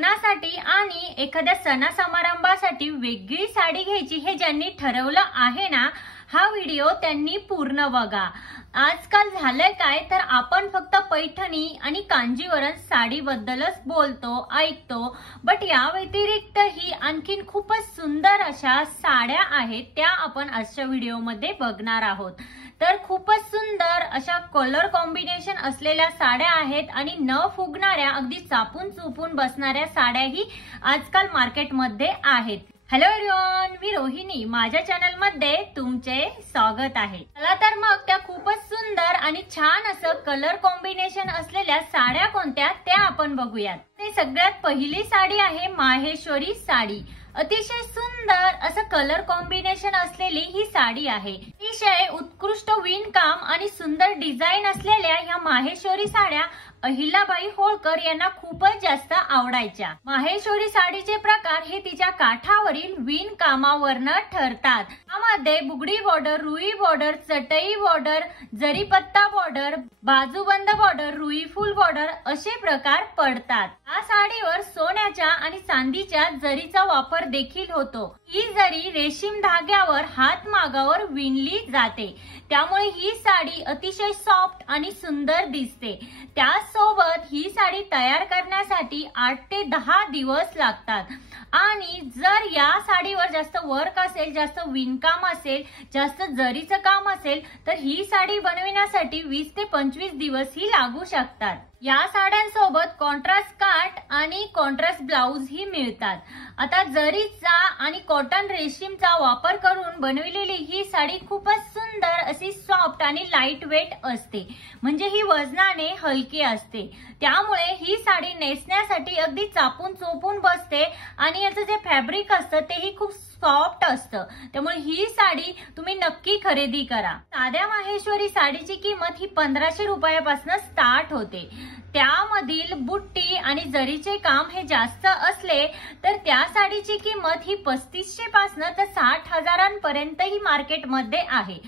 लग्नासाठी आणि एखाद्या सणासमारंभासाठी वेगळी साडी घ्यायची हे ज्यांनी ठरवलं आहे ना, हा व्हिडिओ त्यांनी पूर्ण बघा। आजकाल झालंय काय तर आपण फक्त पैठणी आणि कांजीवरम साडीबद्दलच बोलतो ऐकतो, बट या व्यतिरिक्त ही आणखीन खूपच सुंदर अशा साड्या आहेत, त्या आपण आजच्या व्हिडिओमध्ये बघणार आहोत। तर खूपच सुंदर अशा कलर कॉम्बिनेशन असलेल्या साड्या आहेत आणि न फुगणाऱ्या अगदी चापून चुपून बसणाऱ्या साड्याही आजकाल मार्केटमध्ये आहेत। हॅलो एव्हरीवन, मी रोहिणी, माझ्या चॅनल मध्ये तुमचे स्वागत आहे। चला तर मग त्या खूपच सुंदर आणि छान असं कलर कॉम्बिनेशन असलेल्या साड्या कोणत्या त्या आपण बघूयात। ते सगळ्यात पहिली साडी आहे माहेश्वरी साडी। अतिशय सुंदर असं कलर कॉम्बिनेशन असलेली ही साडी आहे। अतिशय उत्कृष्ट विणकाम आणि सुंदर डिझाईन असलेल्या ह्या माहेश्वरी साड्या अहिल्याबाई होळकर यांना खूपच जास्त आवडायच्या। माहेश्वरी साडीचे प्रकार हे तिच्या काठावरील विणकामावरनं ठरतात। यामध्ये बुगडी बॉर्डर, रुई बॉर्डर, चटई बॉर्डर, जरीपत्ता बॉर्डर, बाजूबंद बॉर्डर, रुई फुल बॉर्डर असे प्रकार पडतात। या साडीवर सोन्याच्या आणि चांदीच्या जरीचा वापर देखील होतो। ही जरी रेशीम धाग्यावर हातमागावर विणली जाते, त्यामुळे ही साडी अतिशय सॉफ्ट आणि सुंदर दिसते। त्यासोबत ही साडी तयार करण्यासाठी 8 ते 10 दिवस लागतात आणि जर या साडीवर जास्त वर्क असेल, जास्त विणकाम असेल, जास्त जरीचं काम असेल तर ही साडी बनविण्यासाठी 20 ते 25 दिवस ही लागू शकतात। या साड्यांसोबत कॉन्ट्रास्ट काठ आणि कॉन्ट्रास्ट ब्लाउज ही मिळतात। आता जरीचा आणि कॉटन रेशीमचा वापर करून बनविलेली ही साडी खूपच सुंदर अशी सॉफ्ट आणि लाईट वेट असते, म्हणजे ही वजनाने हलकी असते। त्यामुळे ही साडी नेसण्यासाठी अगदी चापून चोपून बसते आणि याचं जे फॅब्रिक असतं तेही खूप सॉफ्ट असतं, त्यामुळे ही साडी तुम्ही नक्की खरेदी करा। साध्या माहेश्वरी साडीची किंमत ही 1500 रुपयापासून स्टार्ट होते। त्यामधील बुट्टी आणि जरीचे काम हे जास्त असले तर त्या साडीची किंमत ही 3500 पासून तर 60,000 पर्यंत ही मार्केटमध्ये आहे।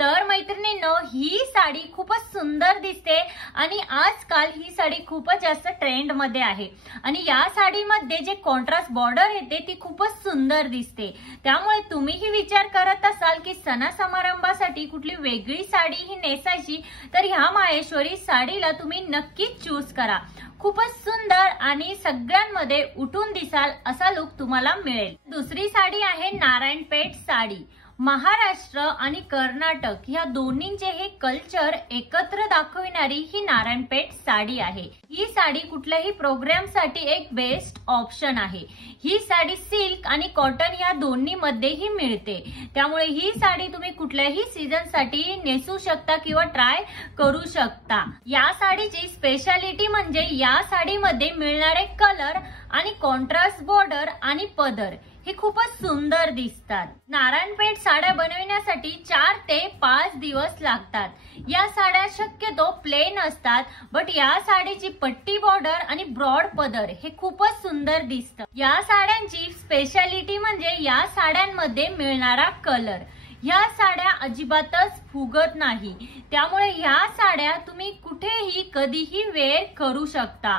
तर मैत्रिणींनो, ही साडी खूपच सुंदर दिसते आणि आजकाल ही साडी खूपच जास्त ट्रेंड मध्ये आहे आणि या साडीमध्ये जे कॉन्ट्रास्ट बॉर्डर येते ती खूपच सुंदर दिसते। त्यामुळे तुम्हीही विचार करत असाल की सणासमारंभासाठी कुठली वेगळी साडी ही नेसायची तर ह्या माहेश्वरी साडीला तुम्ही नक्कीच चूज करा। खूपच सुंदर आणि सगळ्यांमध्ये उठून दिसाल असा लुक तुम्हाला मिळेल। दुसरी साडी आहे नारायणपेठ साडी। महाराष्ट्र आणि कर्नाटक या दोन्हींचे हे कल्चर एकत्र दाखविणारी ही नारायणपेठ साडी आहे। ही साडी कुठल्याही प्रोग्रामसाठी एक बेस्ट ऑप्शन आहे। ही साडी सिल्क आणि कॉटन या दोन्ही मध्येही मिळते, त्यामुळे ही साडी तुम्ही कुठल्याही सीझन साठी नेसू शकता किंवा ट्राय करू शकता। या साडीची स्पेशालिटी म्हणजे या साडीमध्ये मिळणारे कलर आणि कॉन्ट्रास्ट बॉर्डर आणि पदर हे खूपच सुंदर दिसतात। नारायणपेठ साड्या बनविण्यासाठी 4 ते 5 दिवस लागतात। या साड्या शक्यतो प्लेन असतात, बट या साडीची पट्टी बॉर्डर आणि ब्रॉड पदर हे खूपच सुंदर दिसतं। या साड्यांची स्पेशालिटी म्हणजे या साड्यांमध्ये मिळणारा कलर। ह्या साड्या अजिबातच फुगत नाही, त्यामुळे ह्या साड्या तुम्ही कुठेही कधीही वेअर करू शकता।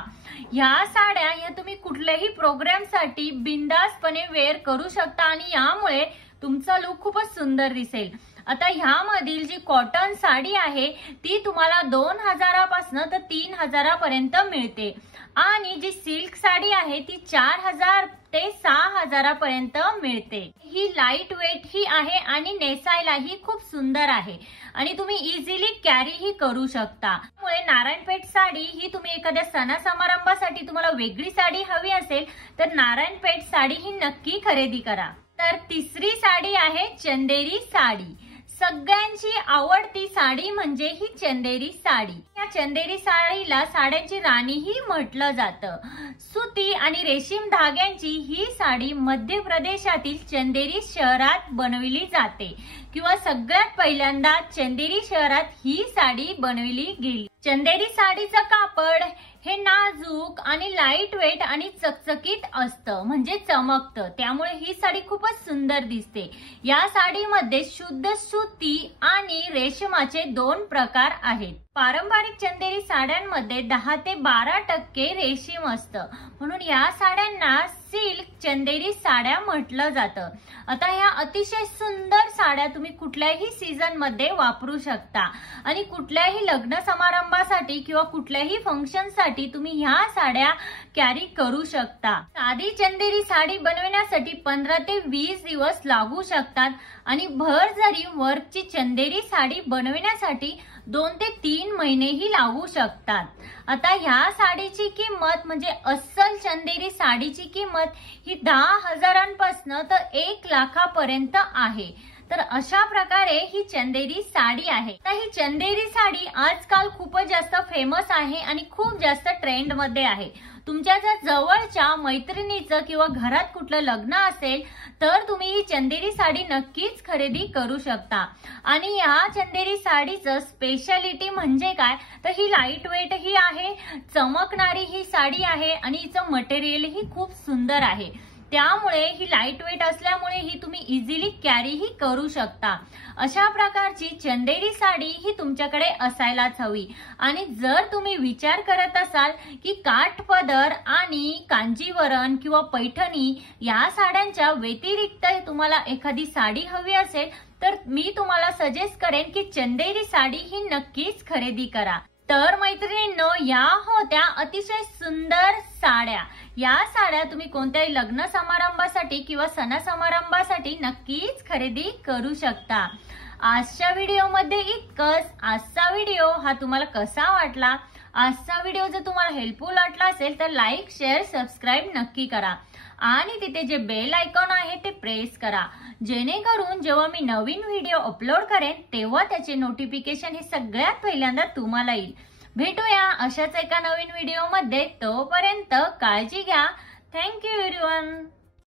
ह्या साड्या या तुम्ही कुठल्याही प्रोग्रामसाठी बिंदासपणे वेअर करू शकता आणि यामुळे तुमचा लुक खूपच सुंदर दिसेल। आता ह्यामधील जी कॉटन साडी आहे ती तुम्हाला 2000 पासून तर 3000 पर्यंत मिळते आणि जी सिल्क साडी आहे ती 4000 ते 6000 पर्यंत मिळते। ही लाईट वेट ही आहे आणि नेसायलाही खूप सुंदर आहे आणि तुम्ही इझिली कॅरी ही करू शकता। त्यामुळे नारायणपेठ साडी ही तुम्ही एखाद्या सणासमारंभासाठी तुम्हाला वेगळी साडी हवी असेल तर नारायणपेठ साडी ही नक्की खरेदी करा। तर तिसरी साडी आहे चंदेरी साडी। सगळ्यांची आवडती साडी म्हणजे ही चंदेरी साडी। या चंदेरी साडीला साड्यांची राणीही म्हटलं जातं। सुती आणि रेशीम धाग्यांची ही साडी मध्य प्रदेशातील चंदेरी शहरात बनविली जाते किंवा सगळ्यात पहिल्यांदा चंदेरी शहरात ही साडी बनविली गेली। चंदेरी साडीचं कापड हे नाजूक आणि लाईट वेट आणि चकचकीत असतं, म्हणजे चमकतं, त्यामुळे ही साडी खूपच सुंदर दिसते। या साडीमध्ये शुद्ध सुती आणि रेशमाचे 2 प्रकार आहेत। पारंपरिक चंदेरी साड्यांमध्ये 10 ते 12% रेशीम असतं, म्हणून या साड्यांना सिल्क चंदेरी साड्या म्हटलं जातं। आता ह्या अतिशय सुंदर साड्या तुम्ही कुठल्याही सीझन मध्ये वापरू शकता आणि कुठल्याही लग्न समारंभासाठी किंवा कुठल्याही फंक्शन साठी तुम्ही ह्या साड्या कॅरी करू शकता। साधी चंदेरी साडी बनवण्यासाठी 15 ते 20 दिवस लागू शकतात आणि भर जरी वर्कची चंदेरी साडी बनवण्यासाठी 2 ते 3 महिनेही लागू शकतात। आता ह्या साडीची किंमत म्हणजे अस्सल चंदेरी साडीची किंमत ही 10,000 पासून तर 1 लाखापर्यंत आहे। तर अशा प्रकारे ही चंदेरी साडी आहे। तर ही चंदेरी साडी आजकाल खूपच जास्त फेमस आहे आणि खूप जास्त ट्रेंड मध्ये आहे। तुमच्या जर जवळच्या मैत्रिणीचं किंवा घरात कुठलं लग्न असेल तर तुम्ही ही चंदेरी साडी नक्कीच खरेदी करू शकता। आणि या चंदेरी साडीचं स्पेशालिटी म्हणजे काय तर ही लाईट वेट ही आहे, चमकणारी ही साडी आहे आणि हिचं मटेरियल ही खूप सुंदर आहे। त्यामुळे ही लाईट वेट असल्यामुळे ही तुम्ही इझिली कॅरीही करू शकता। अशा प्रकारची चंदेरी साडी ही तुमच्याकडे असायलाच हवी। आणि जर तुम्ही विचार करत असाल की काठपदर आणि कांजीवरम किंवा पैठणी या साड्यांच्या व्यतिरिक्त तुम्हाला एखादी साडी हवी असेल तर मी तुम्हाला सजेस्ट करेन की चंदेरी साडी ही नक्कीच खरेदी करा। तर मैत्रिणींनो, या होत्या अतिशय सुंदर साड्या। या साड्या तुम्ही कोणत्याही लग्न समारंभासाठी किंवा सण समारंभासाठी नक्कीच खरेदी करू शकता। आजच्या व्हिडिओमध्ये इतकंच। आजचा व्हिडिओ हा तुम्हाला कसा वाटला? आजचा व्हिडिओ जर तुम्हाला हेल्पफुल वाटला असेल तर लाईक, शेअर, सबस्क्राईब नक्की करा आणि तिथे जे बेल आयकॉन आहे ते प्रेस करा, जेणेकरून जेव्हा मी नवीन व्हिडिओ अपलोड करेन तेव्हा त्याचे नोटिफिकेशन हे सगळ्यात पहिल्यांदा तुम्हाला येईल। भेटूया अशाच एका नवीन व्हिडिओमध्ये, तोपर्यंत काळजी घ्या। Thank you everyone.